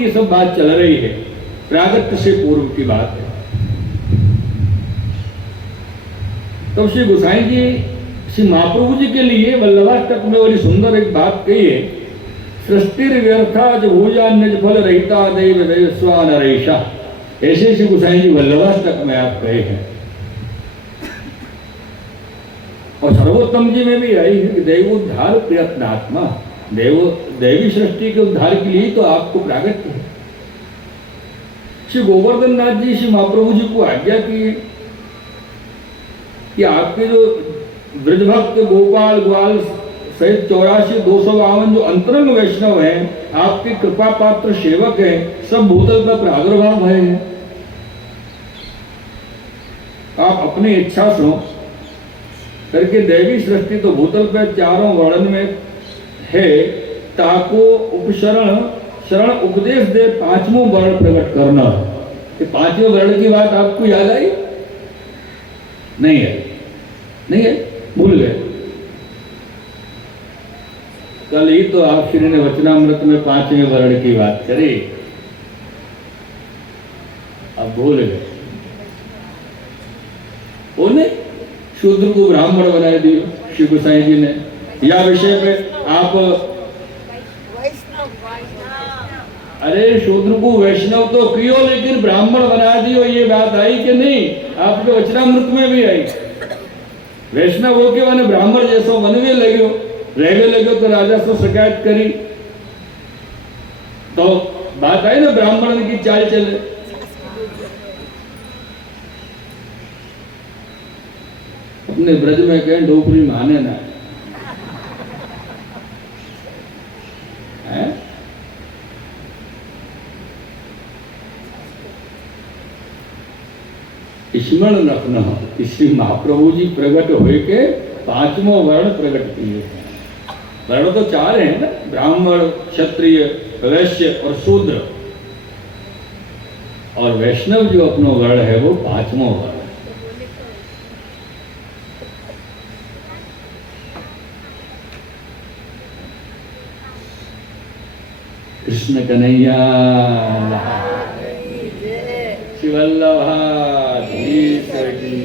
की सब बात चल रही है, प्रागट्य से पूर्व की बात है। तो श्री गोसाई जी श्री महाप्रभु जी के लिए वल्लभाष्टक में बड़ी सुंदर एक बात कही है, सृष्टिर व्यर्था जो भूजा निज फल रहिता देव देवस्वा नरेशा। ऐसे श्री गोसाई जी वल्लभाष्टक में आप कहे हैं। और सर्वोत्तम जी में भी आई है कि दैवोद्धार प्रयत्नात्मा, दैवी सृष्टि के उद्धार के लिए तो आपको प्रागट्य है। श्री गोवर्धन नाथ जी श्री महाप्रभु जी को आज्ञा की कि आपके जो ब्रजभक्त गोपाल ग्वाल सहित 84,252 जो अंतरंग वैष्णव हैं, आपके कृपा पात्र सेवक हैं, सब भूतल पर प्रादुर्भाव भय हैं। आप अपनी इच्छा से करके दैवी सृष्टि तो भूतल पर चारों वर्ण में है, ताको उपशरण शरण उपदेश दे पांचवों वर्ण प्रकट करना। ये पांचवें वर्ण की बात आपको याद आई? नहीं है, नहीं है, भूल गए। कल ही तो आप श्री ने वचनामृत में पांचवें वर्ण की बात करी, अब भूल गए। उन्हें शूद्र को ब्राह्मण बना दिया श्री गोसाई जी ने। या विषय पे आप अरे शूद्र को वैष्णव तो कियो लेकिन ब्राह्मण बना दियो, ये बात आई कि नहीं? आपके वचनामृत में भी आई। वैष्णव हो के मैंने ब्राह्मण जैसा बनवे लगे, रहने लगे तो राजा से शिकायत करी तो बात आई ना, ब्राह्मण की चाल चले। अपने ब्रज में कहें डोपरी माने ना है? स्मरण रखना, श्री महाप्रभु जी प्रकट हुए के पांचवों वर्ण प्रकट किए हैं। वर्ण तो चार हैं ना, ब्राह्मण, क्षत्रिय, वैश्य और शूद्र। और वैष्णव जो अपना वर्ण है वो पांचवों वर्ण। कृष्ण कन्हैया श्री वल्लभाधीश की।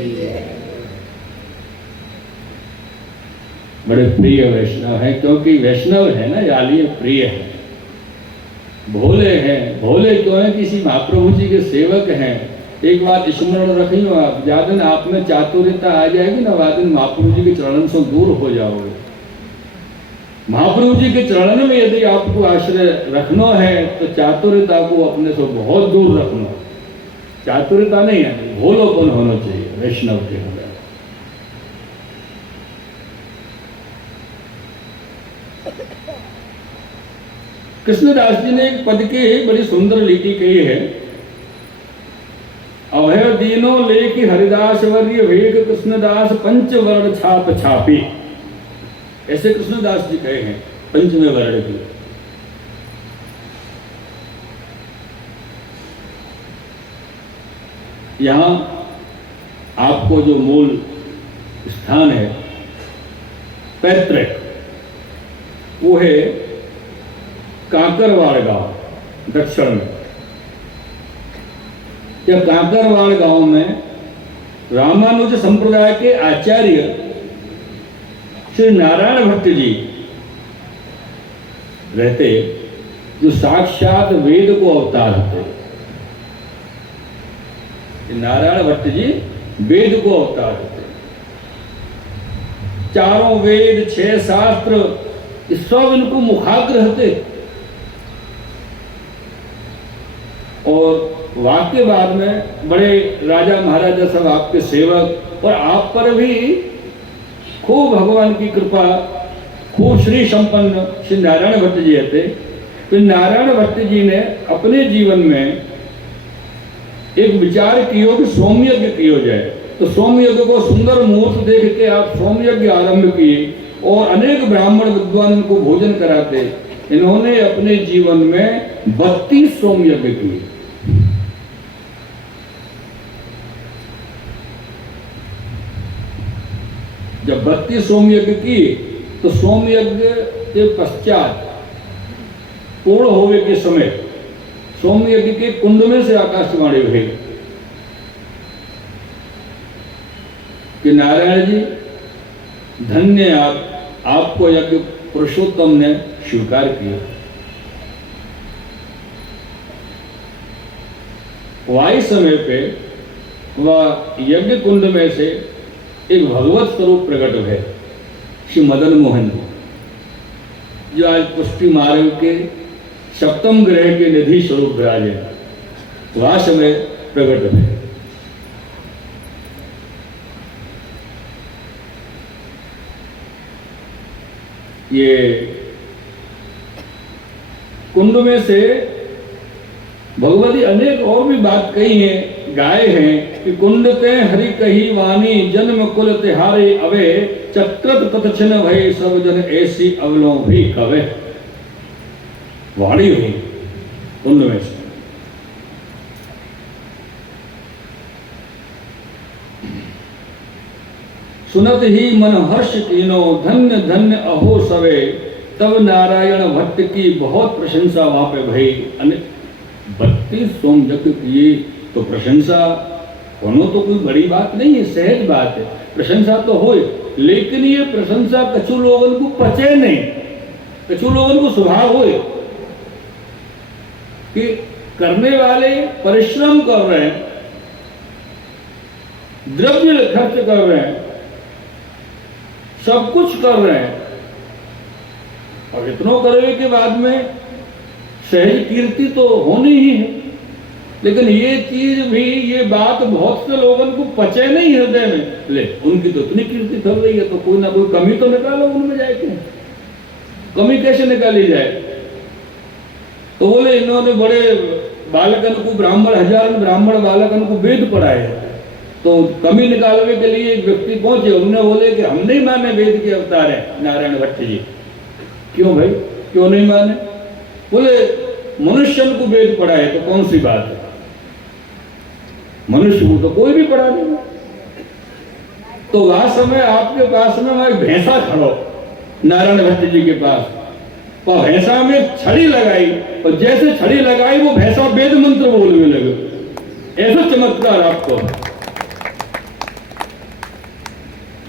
बड़े प्रिय वैष्णव है, क्योंकि वैष्णव है ना याली प्रिय है, भोले हैं। भोले क्यों है? किसी महाप्रभु जी के सेवक हैं। एक बात स्मरण रखियो आप, ज्यादा आप में चातुर्यता आ जाएगी ना, वादिन महाप्रभु जी के चरणों से दूर हो जाओगे। महाप्रभु जी के चरण में यदि आपको आश्रय रखना है तो चातुर्यता को अपने से बहुत दूर रखना। चातुर्यता नहीं है, भोलोपन होना चाहिए वैष्णव के अंदर। कृष्णदास जी ने एक पद की बड़ी सुंदर लिखी कही है, अभय दीनो लेके हरिदास वर्य वेग कृष्णदास पंचवर्ण छाप छापी। ऐसे कृष्णदास जी कहे हैं पंचमें वर्ण की। यहां आपको जो मूल स्थान है पैतृक, वो है काकरवाड़ गांव दक्षिण में। यह काकरवाड़ गांव में रामानुज संप्रदाय के आचार्य श्री नारायण भट्ट जी रहते, जो साक्षात वेद को अवतार थे। नारायण भट्ट जी वेद को अवतार थे। चारों वेद, 6 शास्त्र, सब इनको मुखाग्र थे। और वाक्य बाद में बड़े राजा महाराजा सब आपके सेवक, और आप पर भी खूब भगवान की कृपा, खूब श्री संपन्न श्री नारायण भट्ट जी थे। तो नारायण भट्ट जी ने अपने जीवन में एक विचार किया कि सोमयज्ञ किया जाए। तो सोमयज्ञ को सुंदर मुहूर्त देख के आप सोमयज्ञ आरंभ किए और अनेक ब्राह्मण विद्वान को भोजन कराते। इन्होंने अपने जीवन में 32 सोमयज्ञ किए। जब 32 सोमयज्ञ किए तो सोमयज्ञ के पश्चात पूर्ण होने के समय सोम यज्ञ के कुंड में से आकाशवाणी हुई कि नारायण जी धन्य आपको यज्ञ पुरुषोत्तम ने स्वीकार किया। वाई समय पे वह यज्ञ कुंड में से एक भगवत स्वरूप प्रकट हुए श्री मदन मोहन जी, जो आज पुष्टि मार्ग के सप्तम ग्रह के निधि स्वरूप विराजे, वह समय प्रकट हुए। ये कुंड में से भगवती अनेक और भी बात कही है, गाए हैं कि कुंड ते हरि कही वाणी जन्म कुल तिहारे अवे चक्रत ततछन भय सब जन ऐसी अवलो भी कवे। वाणी हुई कुंड में से। सुनत ही मन हर्ष कीनो धन्य धन्य अहो सवे तब नारायण भट्ट की बहुत प्रशंसा वहां पे भई। 32 सोम यज्ञ किए तो प्रशंसा होना तो कोई बड़ी बात नहीं है, सहज बात है, प्रशंसा तो हो, लेकिन ये प्रशंसा कछु लोगों को पचे नहीं, कछु लोगों को स्वभाव हो कि करने वाले परिश्रम कर रहे हैं, द्रव्य खर्च कर रहे हैं, सब कुछ कर रहे हैं, और इतना करने के बाद में सहज कीर्ति तो होनी ही है। लेकिन ये चीज भी, ये बात बहुत से लोगों को पचे नहीं हृदय में, ले उनकी तो इतनी कीर्ति चल रही है तो कोई ना कोई कमी तो निकालो उनमें जाके, कमी कैसे निकाली जाए। तो बोले इन्होंने बड़े बालकन को ब्राह्मण, हजार ब्राह्मण बालकन को वेद पढ़ाए, तो कमी निकालने के लिए एक व्यक्ति पहुंचे, उन्होंने बोले कि हम नहीं माने वेद के अवतार है नारायण भट्ट जी। क्यों भाई, क्यों नहीं माने? बोले मनुष्य को वेद पढ़ाए तो कौन सी बात है, मनुष्य को तो कोई भी पढ़ा देगा। तो वह समय आपके पास में वह भैंसा खड़ो नारायण भट्ट जी के पास, और भैंसा में छड़ी लगाई, और जैसे छड़ी लगाई वो भैंसा वेद मंत्र बोलने लगे। ऐसा चमत्कार आपको,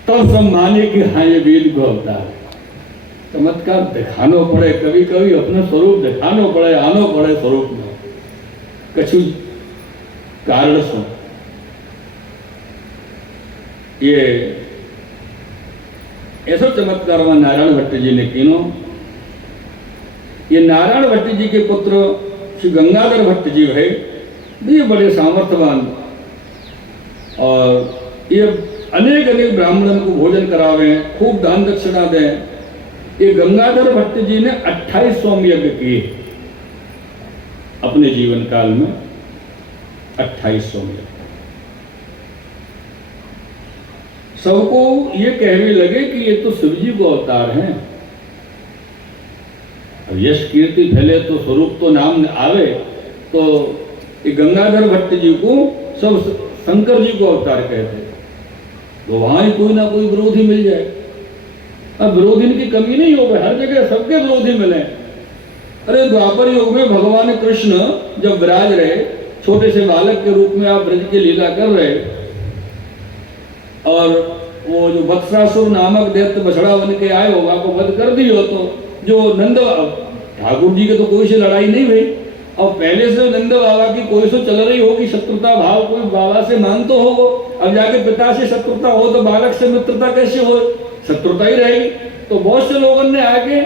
तब सब माने कि हाँ ये वेद को अवतार है। चमत्कार दिखानो पड़े, कभी कभी अपना स्वरूप दिखानो पड़े, आनो पड़े स्वरूप में, कछु कारण सो। ये ऐसा चमत्कार में नारायण भट्ट जी ने किनो। ये नारायण भट्ट जी के पुत्र श्री गंगाधर भट्ट जी है, ये बड़े सामर्थ्यवान, और ये अनेक अनेक ब्राह्मणों को भोजन करावे, खूब दान दक्षिणा दें। ये गंगाधर भट्ट जी ने 28 सोम यज्ञ किए अपने जीवन काल में, 28 सोम यज्ञ। सबको ये कहने लगे कि ये तो शिव जी को अवतार हैं, अब यश कीर्ति फैले तो स्वरूप तो नाम आवे, तो ये गंगाधर भट्ट जी को सब शंकर जी को अवतार कहते, तो वहां ही कोई ना कोई विरोधी मिल जाए। अब विरोधी की कमी नहीं हो गई, हर जगह सबके विरोधी मिले। अरे द्वापर युग में भगवान कृष्ण जब विराज रहे, छोटे से बालक के रूप में आप ब्रज की लीला कर रहे, और वो जो वत्सासुर नामक दैत्य बछड़ा बन के आए हो, को वध कर दियो, तो जो नंद ठाकुर जी के तो कोई से लड़ाई नहीं हुई, और पहले से नंद बाबा की कोई से चल रही होगी शत्रुता भाव, कोई बाबा से मानते हो, अब जाके पिता से शत्रुता हो तो बालक से मित्रता कैसे हो, शत्रुता ही रहेगी। तो बहुत से लोगों ने आके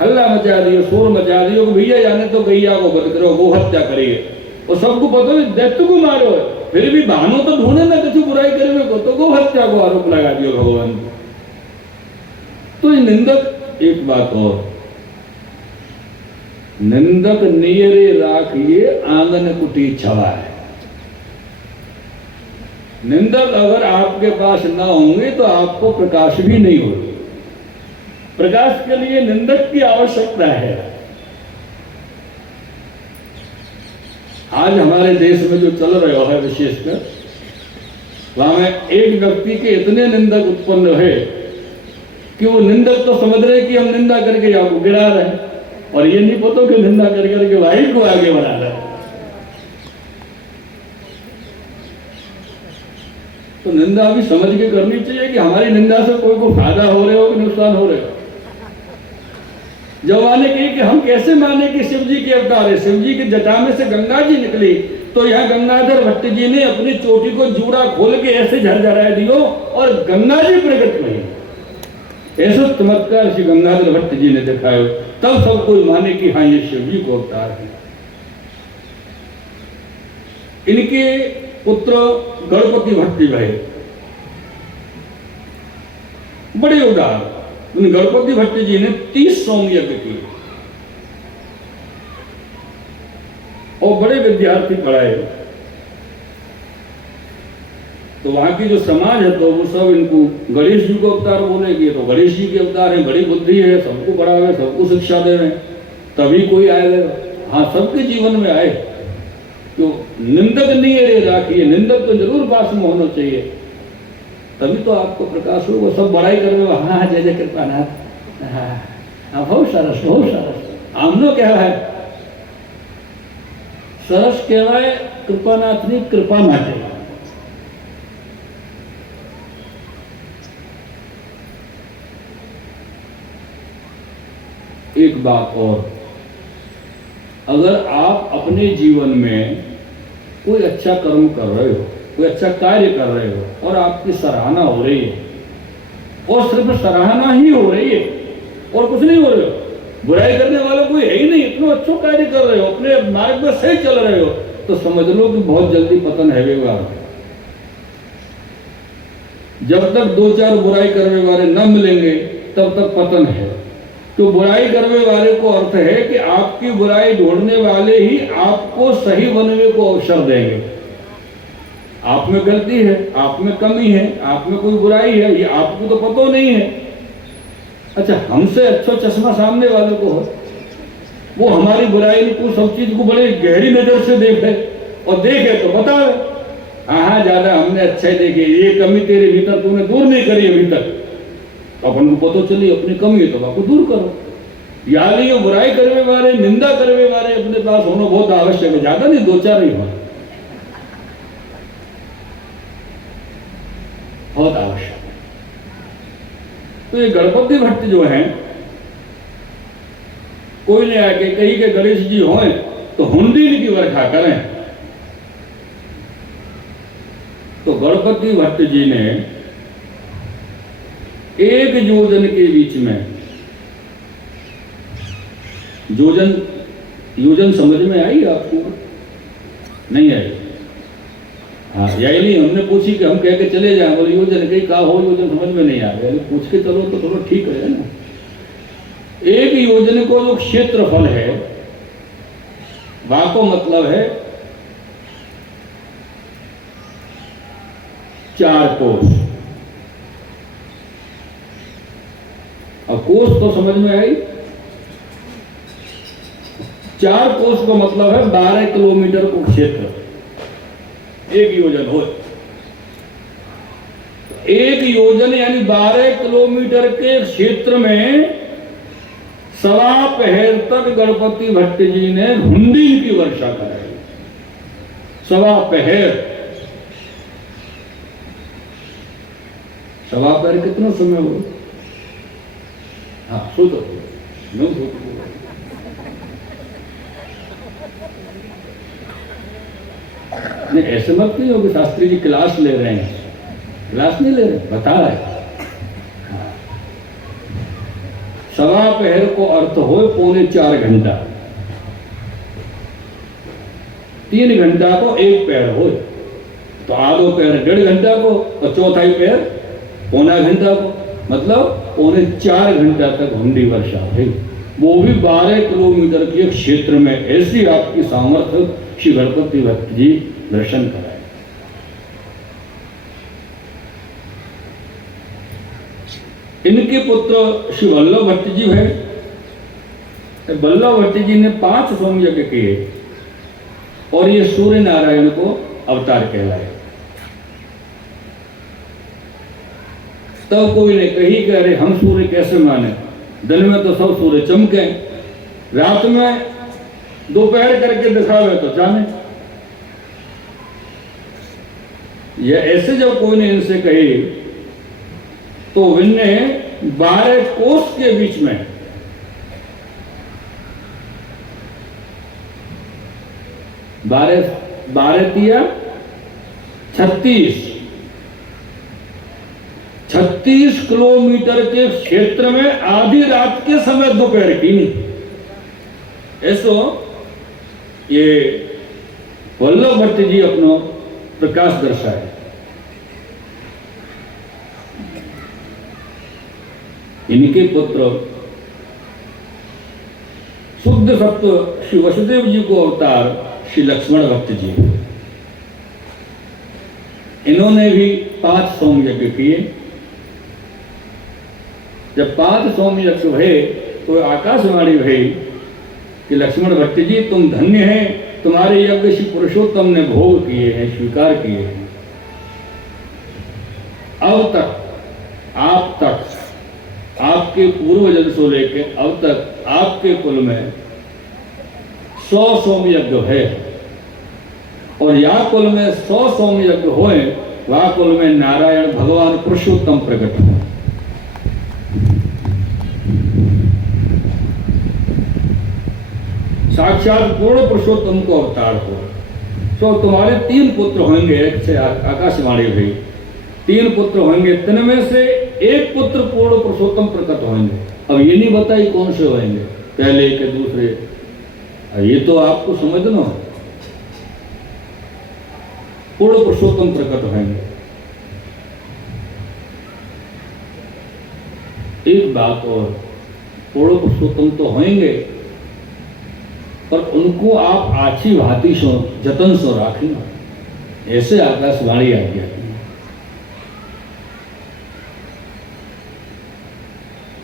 हल्ला मचा दिया, शोर मचा दिया कि भैया जाने तो गैया को वध करो, गो हत्या करिए, और सबको पता है दैत्य को मारो है, फिर भी बहानों तो ढूंढे ना कुछ बुराई करने को, तो गो हत्या को आरोप लगा दिया भगवान। तो ये निंदक, एक बात और, निंदक नियरे राखिए आंगन कुटी छवा है। निंदक अगर आपके पास ना होंगे तो आपको प्रकाश भी नहीं होगा। प्रकाश के लिए निंदक की आवश्यकता है। आज हमारे देश में जो चल रहा है विशेषकर, वहां में एक व्यक्ति के इतने निंदक उत्पन्न है कि वो निंदक तो समझ रहे कि हम निंदा करके आपको गिरा रहे हैं, और ये नहीं पता कि निंदा कर करके भाई को आगे बढ़ा रहे हैं। तो निंदा भी समझ के करनी चाहिए कि हमारी निंदा से कोई को फायदा हो रहे हो कि नुकसान हो रहे हो। जब माने कि हम कैसे माने कि शिव जी के अवतार है, शिव जी की जटा में से गंगा जी निकली, तो यहाँ गंगाधर भट्ट जी ने अपनी चोटी को जूड़ा खोल के ऐसे झरझरा दियो और गंगा जी प्रकट हुई। ऐसा चमत्कार श्री गंगाधर भट्ट जी ने दिखायो, तब सब कोई माने कि हाँ ये शिव जी को अवतार है। इनके पुत्र गणपति भट्ट जी भाई बड़े उदार। उन गणपति भट्ट जी ने 30 सोम यज्ञ किए और बड़े विद्यार्थी पढ़ाए। तो वहां की जो समाज है तो वो सब इनको गणेश जी को अवतार बोलेगी, तो गणेश जी के अवतार है, बड़ी बुद्धि है, सबको पढ़ावे, सबको शिक्षा दे रहे हैं, तभी कोई आएगा। हाँ, सबके जीवन में आए तो निंदक नहीं है राखिए, निंदक तो जरूर पास में होना चाहिए, तभी तो आपको प्रकाश हो। वो सब बड़ाई कर रहे हो, हाँ जय जय कृपानाथ, हाँ बहुत सरस बहुत सरस। आमनो कहेवाय सरस कहेवाय कृपानाथनी कृपा માટે। एक बात और, अगर आप अपने जीवन में कोई अच्छा कर्म कर रहे हो, कोई अच्छा कार्य कर रहे हो और आपकी सराहना हो रही है, और सिर्फ सराहना ही हो रही है और कुछ नहीं हो रहे हो, बुराई करने वाला कोई है ही नहीं, इतना अच्छा कार्य कर रहे हो, अपने मार्ग में सही चल रहे हो, तो समझ लो कि बहुत जल्दी पतन है वेगा। जब तक 2-4 बुराई करने वाले न मिलेंगे तब तक पतन है। तो बुराई करने वाले को अर्थ है कि आपकी बुराई ढूंढने वाले ही आपको सही बनने को अवसर देंगे। आप में गलती है, आप में कमी है, आप में कोई बुराई है, ये आपको तो पता नहीं है। अच्छा, हमसे अच्छा चश्मा सामने वाले को हो, वो हमारी बुराई को, सब चीज को बड़े गहरी नजर से देखे और देखे तो बताओ, हाँ ज्यादा हमने अच्छे देखे, ये कमी तेरे भीतर तूने दूर नहीं करी अभी तक, अपन को पता चली अपनी कमी है तो आपको दूर करो। यानी ये बुराई करने वाले, निंदा करने वाले अपने पास होना बहुत आवश्यक है, ज्यादा नहीं, 2-4 ही हो, बहुत आवश्यक है। तो ये गणपति भट्ट जो हैं, कोई ने आके कही के गणेश जी हों तो हुंडी की वर्खा करें, तो गणपति भट्ट जी ने 1 योजन के बीच में, योजन समझ में आई आपको? नहीं आई? हाँ, यही नहीं, हमने पूछी कि हम कह के चले जाए, बोले योजन कहीं कहा हो, योजन समझ में नहीं आ रहा, पूछ के चलो तो थोड़ा ठीक है ना। 1 योजन को जो क्षेत्रफल है, वहां को मतलब है 4 कोस। अब कोस तो समझ में आई, 4 कोस का मतलब है 12 किलोमीटर को क्षेत्र, 1 योजन हो। 1 योजन यानी 12 किलोमीटर के क्षेत्र में 1.25 पहर तक गणपति भट्ट जी ने हुंडी की वर्षा कराई। 1.25 पहर, 1.25 पहर कितना समय हो? हाँ, सोचो, नहीं सोचो, नहीं ऐसे मत नहीं हो कि शास्त्री जी क्लास ले रहे हैं, क्लास नहीं ले रहे, बता रहे। 1.25 पहर को अर्थ हो 3.25 घंटा, 3 घंटा को 1 पहर हो, तो आधो पहर 1.5 घंटा को और चौथाई पहर 3.25 घंटा को, मतलब 3.25 घंटा तक हुंडी वर्षा हुई, वो भी 12 किलोमीटर के क्षेत्र में। ऐसी आपकी सामर्थ्य श्री गणपति भट्ट जी दर्शन कराए। इनके पुत्र श्री वल्लभ भट्ट जी है। वल्लभ भट्ट जी ने 5 सोम यज्ञ किए और ये सूर्य नारायण को अवतार कहलाए। तब कोई ने कही कि अरे हम सूर्य कैसे माने, दिन में तो सब सूर्य चमके, रात में दोपहर करके दिखावे तो जाने। ये ऐसे जब कोई ने इनसे कही तो इनने 12 कोस के बीच में 12 तिया 36 किलोमीटर के क्षेत्र में आधी रात के समय दोपहर की नहीं ऐसो ये वल्लभ भट्ट जी अपनो प्रकाश दर्शाए। इनके पुत्र शुद्ध सत्व श्री वसुदेव जी को अवतार श्री लक्ष्मण भट्ट जी, इन्होंने भी 5 सोम यज्ञ किए। जब 5 सोम यज्ञ हुए तो आकाशवाणी हुई कि लक्ष्मण भट्ट जी तुम धन्य हैं, तुम्हारे यज्ञ श्री पुरुषोत्तम ने भोग किए हैं, स्वीकार किए हैं। अब तक आपके पूर्वजन से लेकर अब तक आपके कुल में 100 सोम यज्ञ है और या कुल में 100 सोम यज्ञ होए वह कुल में नारायण भगवान पुरुषोत्तम प्रकट हो। साक्षात पूर्ण पुरुषोत्तम को अवतार हो। तो तुम्हारे 3 पुत्र होंगे, एक से आकाशवाणी हुई 3 पुत्र होंगे, 3 में से एक पुत्र पूर्ण पुरुषोत्तम प्रकट होंगे। अब ये नहीं बताई कौन से होंगे, पहले के दूसरे, ये तो आपको समझना है। पूर्ण पुरुषोत्तम प्रकट होंगे। एक बात और, पूर्ण पुरुषोत्तम तो होंगे पर उनको आप आछी भांति सो जतन सो रखना, ऐसे आकाशवाणी आ गया।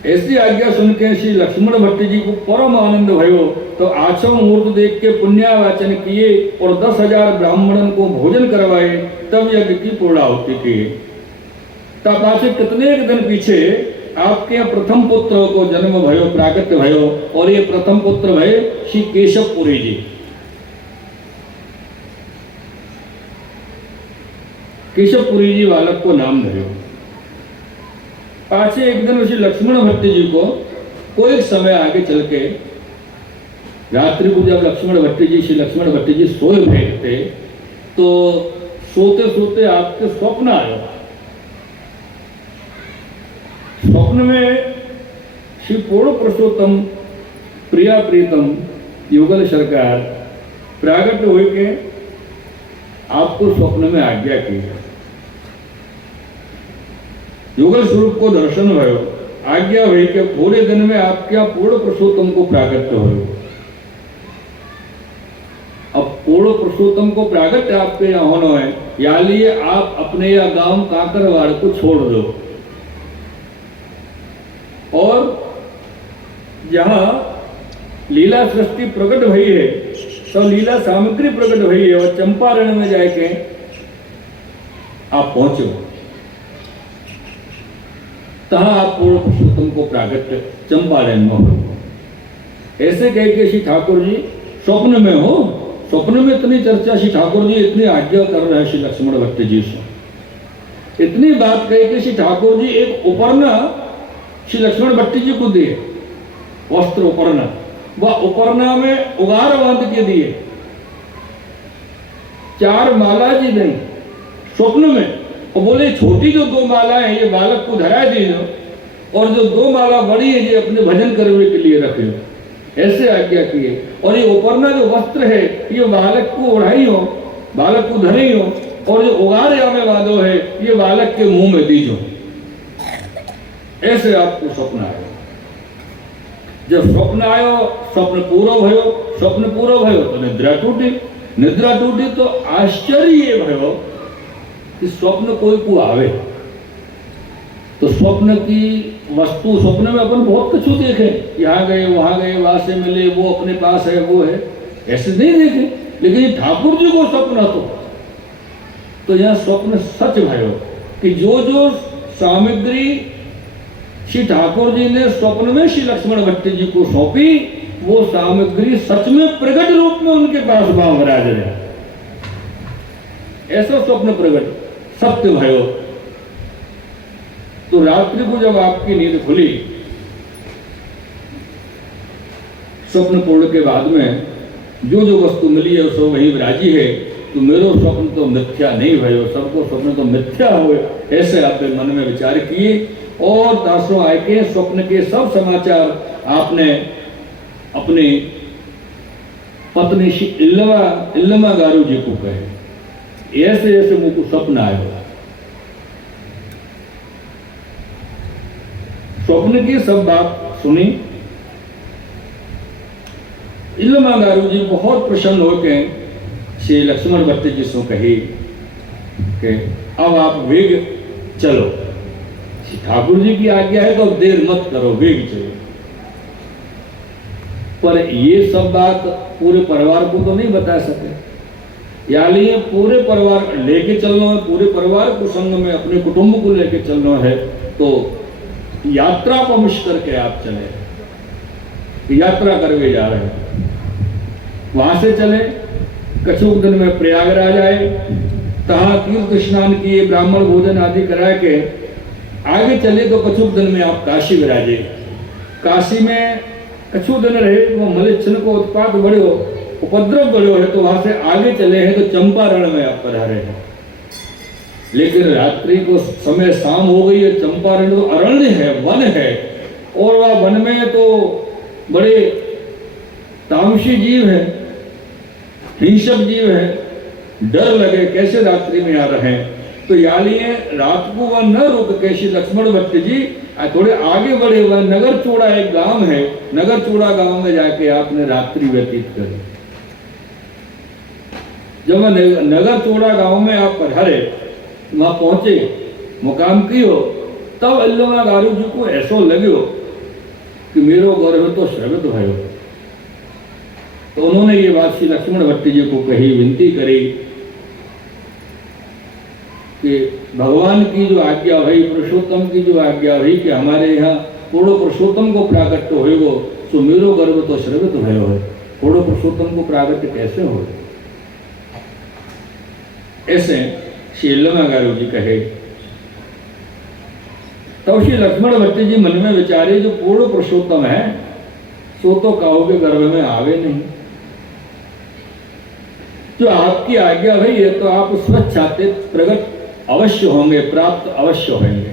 ऐसी आज्ञा सुनकर श्री लक्ष्मण भट्ट जी को परम आनंद भयो तो आछो मुहूर्त देख के पुण्यावाचन किए और 10,000 ब्राह्मणों को भोजन करवाए, तब यज्ञ की पूर्णाहुति किए। तब पाछे कितने एक दिन पीछे आपके यहाँ प्रथम पुत्र को जन्म भयो, प्रागट्य भयो और ये प्रथम पुत्र भय श्री केशवपुरी जी। केशवपुरी जी बालक को नाम धर्यो। पाछे एक दिन श्री लक्ष्मण भट्ट जी को कोई समय आगे चल के रात्रि को जब लक्ष्मण भट्ट जी श्री लक्ष्मण भट्ट जी सोए हुए थे तो सोते सोते आपके स्वप्न आया। स्वप्न में श्री पूर्ण पुरुषोत्तम प्रिया प्रीतम युगल सरकार प्रागट हुए के आपको स्वप्न में आज्ञा की है। युगल स्वरूप को दर्शन भयो, आज्ञा हुई कि थोड़े दिन में आपके यहाँ पूर्ण पुरुषोत्तम को प्रागट्य हो। अब पूर्ण पुरुषोत्तम को प्रागट्य आपके यहाँ होना है, या लिए आप अपने या गांव काकरवाड़ को छोड़ दो और जहां लीला सृष्टि प्रकट हुई है तो लीला सामग्री प्रकट हुई है और चंपारण में जाके आप पहुंचो, तहां आप पूर्ण पुरुषोत्तम को प्रागट्य चंपारण में हो। ऐसे कह के श्री ठाकुर जी स्वप्न में हो, स्वप्न में इतनी चर्चा श्री ठाकुर जी इतनी आज्ञा कर रहे हैं श्री लक्ष्मण भट्ट जी से। इतनी बात कह के श्री ठाकुर जी एक उपरना श्री लक्ष्मण भट्ट जी को दिए, वस्त्र उपरना, वह उपरना में उगार बांध के दिए, 4 माला जी नहीं स्वप्न में, और बोले छोटी जो 2 माला है ये बालक को धरा दीजिए और जो 2 माला बड़ी है ये अपने भजन करने के लिए रखे। ऐसे आज्ञा किए और ये उपरना जो वस्त्र है ये बालक को ओढ़ाई हो, बालक को धरी हो, और जो उगार या में बांधो है ये बालक के मुंह में दीजो। ऐसे आपको स्वप्न आयो। जब स्वप्न आयो, स्वप्न पूरो भयो, स्वप्न पूरो भयो तो निद्रा टूटी, निद्रा टूटी तो आश्चर्य ये भयो कि स्वप्न कोई को आवे तो स्वप्न की वस्तु, स्वप्न में अपन बहुत कुछ देखे, यहाँ गए वहां गए, वहां से मिले, वो अपने पास है वो है, ऐसे नहीं देखे। लेकिन ये ठाकुर जी को स्वप्न तो यहाँ स्वप्न सच भयो कि जो जो सामग्री श्री ठाकुर जी ने स्वप्न में श्री लक्ष्मण भट्ट जी को सौंपी वो सामग्री सच में प्रकट रूप में उनके पास महाराज रहे। ऐसा स्वप्न प्रकट सत्य भयो। तो रात्रि को जब आपकी नींद खुली स्वप्न पूर्ण के बाद में जो जो वस्तु मिली है सो वही विराजी है, तो मेरो स्वप्न तो मिथ्या नहीं भयो, सबको स्वप्न तो मिथ्या हो, ऐसे आपने मन में विचार किए और दासों आय के स्वप्न के सब समाचार आपने अपनी पत्नी इल्लमा गारू जी को कहे। ऐसे ऐसे मुझको स्वप्न आया। स्वप्न की सब बात सुनी। इल्लमा गारू जी बहुत प्रसन्न होकर श्री लक्ष्मण भट्ट जी से कही कि अब आप वेग चलो, ठाकुर जी की आज्ञा है तो अब देर मत करो, वेग चलो। पर ये सब बात पूरे परिवार को तो नहीं बता सके, यानी ये पूरे परिवार लेके चलना है, पूरे परिवार को संग में अपने कुटुंब को लेके चलना है, तो यात्रा पमिश करके आप चले, यात्रा करके जा रहे हैं। वहां से चले, कछुक दिन में प्रयागराज आए, तहां तीर्थ स्नान किए, ब्राह्मण भोजन आदि करा के आगे चले तो कछुक दिन में आप काशी विराजे। काशी में कछु दिन रहे, वो मलिच्छन को उत्पात बढ़ो, उपद्रव बढ़ो है, तो वहां से आगे चले हैं तो चंपारण में आप पधारे हैं। लेकिन रात्रि को समय शाम हो गई है, चंपारण तो अरण्य है, वन है, और वह वन में तो बड़े तामसी जीव है, हिंसक जीव है, डर लगे कैसे रात्रि में आ रहे हैं। तो यालिए रात को वह न रुक के श्री लक्ष्मण भट्ट जी थोड़े आगे बढ़े। वह नगर चूड़ा एक गांव है, नगर चूड़ा गांव में जाके आपने रात्रि व्यतीत करी। जब वह नगर चूड़ा गांव में आप पधारे, वहां पहुंचे, मुकाम कियो, तब इल्लमा गारू जी को ऐसो लग्यो कि मेरो गर्भ तो श्रवित भयो। तो उन्होंने ये बात श्री लक्ष्मण भट्ट जी को कही, विनती करी कि भगवान की जो आज्ञा हुई, पुरुषोत्तम की जो आज्ञा हुई कि हमारे यहाँ पूर्ण पुरुषोत्तम को प्राकट्य होएगो, तो मेरो गर्भ तो श्रवित भयो है, पूर्ण पुरुषोत्तम को प्राकट्य कैसे हो। ऐसे श्री इल्लमा गारू जी कहे। तब श्री लक्ष्मण भट्ट जी मन में विचारे, जो पूर्ण पुरुषोत्तम है सो तो कहोगे गर्भ में आवे नहीं, जो आपकी आज्ञा हुई है तो आप स्वच्छाते प्रगट अवश्य होंगे, प्राप्त अवश्य होंगे।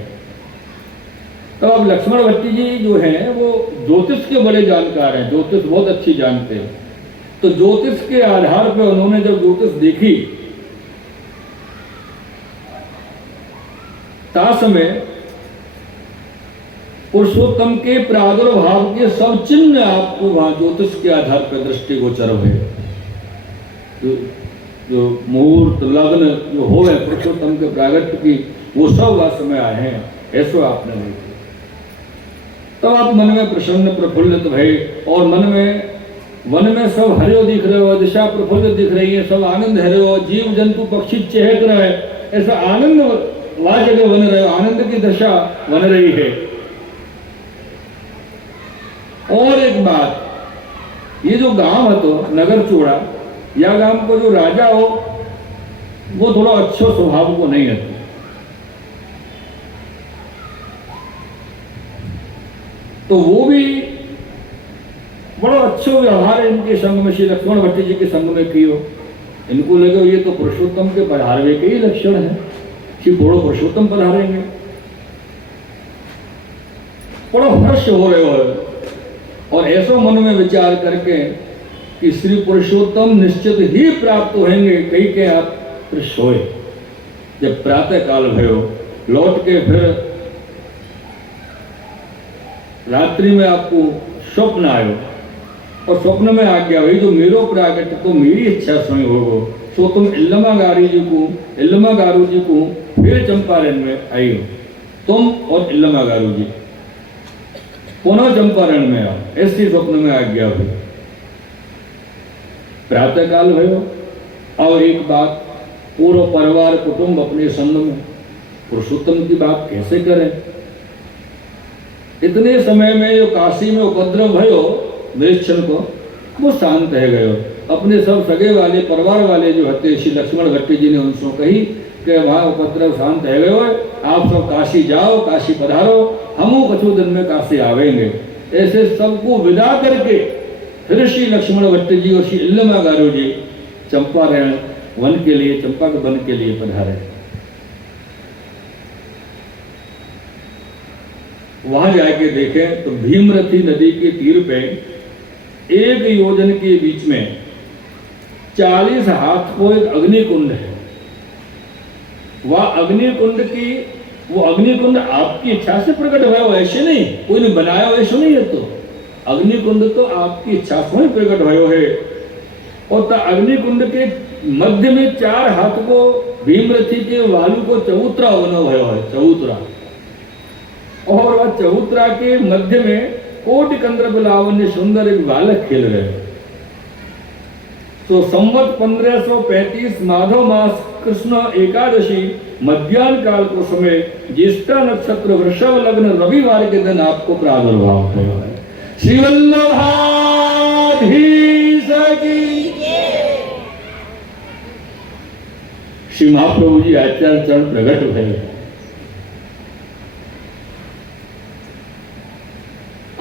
तो अब लक्ष्मण भट्ट जी जो हैं वो ज्योतिष के बड़े जानकार हैं, ज्योतिष बहुत अच्छी जानते हैं। तो ज्योतिष के आधार पर उन्होंने जब ज्योतिष देखी, तास में पुरुषोत्तम के प्रादुर्भाव के सब चिन्ह आपको वहां ज्योतिष के आधार पर दृष्टिगोचर हुए। जो मुहूर्त लग्न जो हो गए पुरुषोत्तम के प्रागट्य की, वो सब वह समय आए हैं, ऐसा आपने नहीं किया। तब आप मन में प्रसन्न प्रफुल्लित भय, और मन में वन में सब हरियो दिख रहे हो, दिशा प्रफुल्लित दिख रही है, सब आनंद हरे हो, जीव जंतु पक्षी चहक रहे, ऐसा आनंद वह जगह बन रहे हो, आनंद की दशा बन रही है। और एक बात, ये जो गांव है तो नगर चूड़ा, या गांव को जो राजा हो वो थोड़ा अच्छे स्वभाव को नहीं है, तो वो भी बड़ा अच्छा व्यवहार इनके संग में श्री लक्ष्मण भट्ट जी के संग में कियो। इनको लगे ये तो पुरुषोत्तम के पधारवे के ही लक्षण है, कि बड़ो पुरुषोत्तम पधारेंगे, बड़ा हर्ष हो रहे हो। और ऐसा मन में विचार करके कि श्री पुरुषोत्तम निश्चित ही प्राप्त होंगे, कही के आप फिर सोए। जब प्रातः काल भयो, लौट के फिर रात्रि में आपको स्वप्न आयो, और स्वप्न में आज्ञा हुई जो मेरो प्रागट्य तो मेरी इच्छा स्वयं होगो, सो तुम इल्लमा गारू जी को फिर चंपारण में आई हो, तुम और इल्लमा गारू जी पुनः चंपारण में आओ, ऐसी स्वप्न में आज्ञा हुई। प्रातः काल भयो, और एक बात, पूरा परिवार कुटुंब अपने संग में पुरुषोत्तम की बात कैसे करें। इतने समय में जो काशी में उपद्रव भयो मृक्षण को, वो शांत है गयो। अपने सब सगे वाले परिवार वाले जो हते श्री लक्ष्मण भट्ट जी ने उनसे कही कि वहाँ उपद्रव शांत है गयो है, आप सब काशी जाओ, काशी पधारो, हमू कछु दिन में काशी आवेंगे। ऐसे सबको विदा करके फिर श्री लक्ष्मण भट्ट जी और श्री इल्लमागारू जी चंपारण वन के लिए, चंपा के वन के लिए पधारे। वहां जाके देखें तो भीमरथी नदी के तीर पे 1 योजन के बीच में 40 हाथ को एक अग्निकुंड है। वह अग्निकुंड की, वो अग्निकुंड आपकी इच्छा से प्रकट हुआ, ऐसे नहीं कोई ने बनाया, ऐसा नहीं है। तो अग्निकुंड तो आपकी इच्छा से ही प्रकट भयो है। और अग्निकुंड के मध्य में 4 हाथ को भीमरथी के वालू को चबूतरा बना भयो है, चबूतरा। और वह चबूतरा के मध्य में कोटि कंद्र लावण्य सुंदर एक बालक खेल रहे। तो संवत 1535 माधव मास कृष्ण एकादशी मध्यान्ह काल को समय ज्येष्ठा नक्षत्र वृषभ लग्न रविवार के दिन आपको प्रादुर्भाव हुआ है। श्री वल्लभाधीश की श्री महाप्रभु जी आचार्य चरण प्रकट हुए।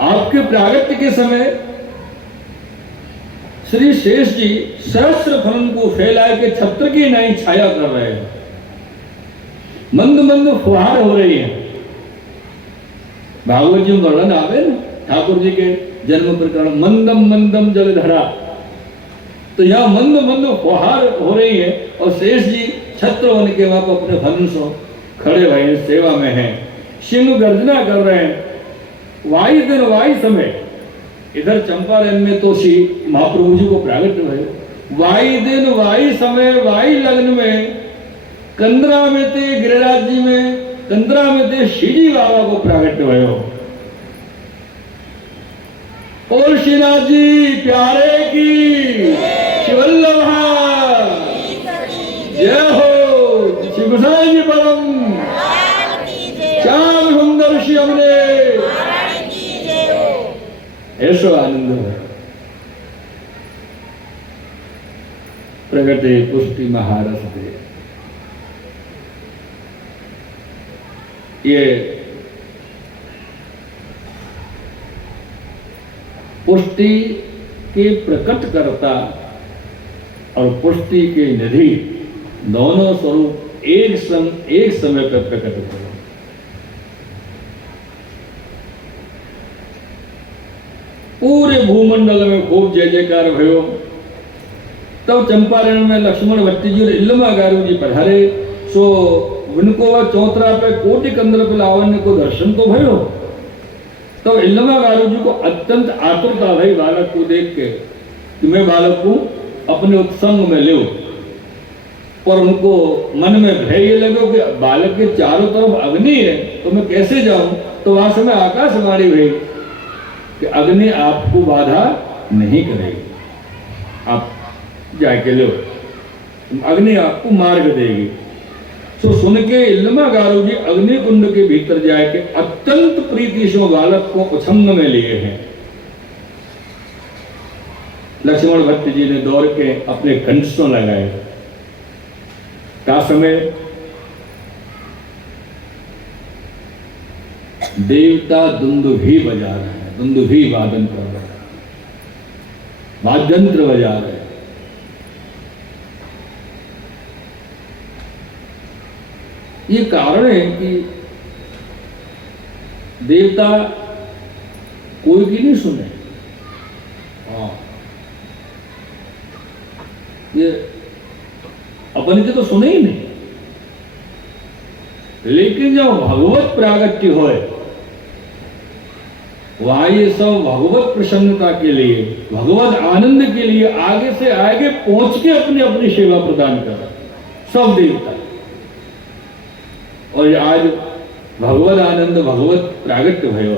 आपके प्रागट्य के समय श्री शेष जी सहस्त्र फलन को फैला के छत्र की नहीं छाया कर रहे हैं। मंद मंद फुहार हो रही है। भागवत जी में वर्णन आवे ना ठाकुर जी के जन्म प्रकरण, मंदम मंदम जलधरा। तो यहाँ मंद मंद फुहार हो रही है और शेष जी छत्र वन के वहां पर अपने फलन से खड़े हुए हैं, सेवा में हैं, सिंह गर्जना कर रहे हैं। वाई दिन वाई समय इधर चंपारण में तो श्री महाप्रभु जी को प्रागट हुए। वाई दिन वाई समय वाई लग्न में कंदरा में थे गिरिराज जी में, कंदरा में थे श्रीजी बाबा को प्रागट हुए। और श्रीनाथ जी प्यारे की शिवल्लभा जय हो। श्री गोसाई जी परम श्याम सुंदर श्री हमने ऐसो आनंद है। प्रगटे पुष्टि महारस दे। ये पुष्टि के प्रकट करता और पुष्टि के निधि दोनों स्वरूप एक समय पर प्रकट हुए। पूरे भूमंडल में खूब जय जयकार भयो। तब चंपारण में लक्ष्मण भट्ट जी और इल्लमागारू जी पधारे। सो उनको वह चौतरा पे कोटि कंद्र लावण्य को दर्शन तो भयो। तब इल्लमागारू जी को अत्यंत आतुरता भई बालक को देख के कि मैं बालक को अपने उत्संग में ले। पर उनको मन में भय ये लगे कि बालक के चारों तरफ अग्नि है तो मैं कैसे जाऊं। तो वहां समय आकाशवाणी भई कि अग्नि आपको बाधा नहीं करेगी, आप जाके लो, अग्नि आपको मार्ग देगी। तो सुन के इल्लमागारू जी अग्नि कुंड के भीतर जाके अत्यंत प्रीति से बालक को उछंग में लिए हैं। लक्ष्मण भट्ट जी ने दौड़ के अपने कंठ से लगाए। का समय देवता दुंदुभी बजा रहे हैं, दुंदुभी वादन कर रहे हैं, वाद्यंत्र बजा रहे हैं। ये कारण है कि देवता कोई की नहीं सुने। हाँ, ये अपन के तो सुने ही नहीं। लेकिन जब भगवत प्रागट्य होए वहां ये सब भगवत प्रसन्नता के लिए, भगवत आनंद के लिए आगे से आगे पहुंच के अपनी अपनी सेवा प्रदान कर सब देवता। और आज भगवत आनंद भगवत प्रागट्य भयो।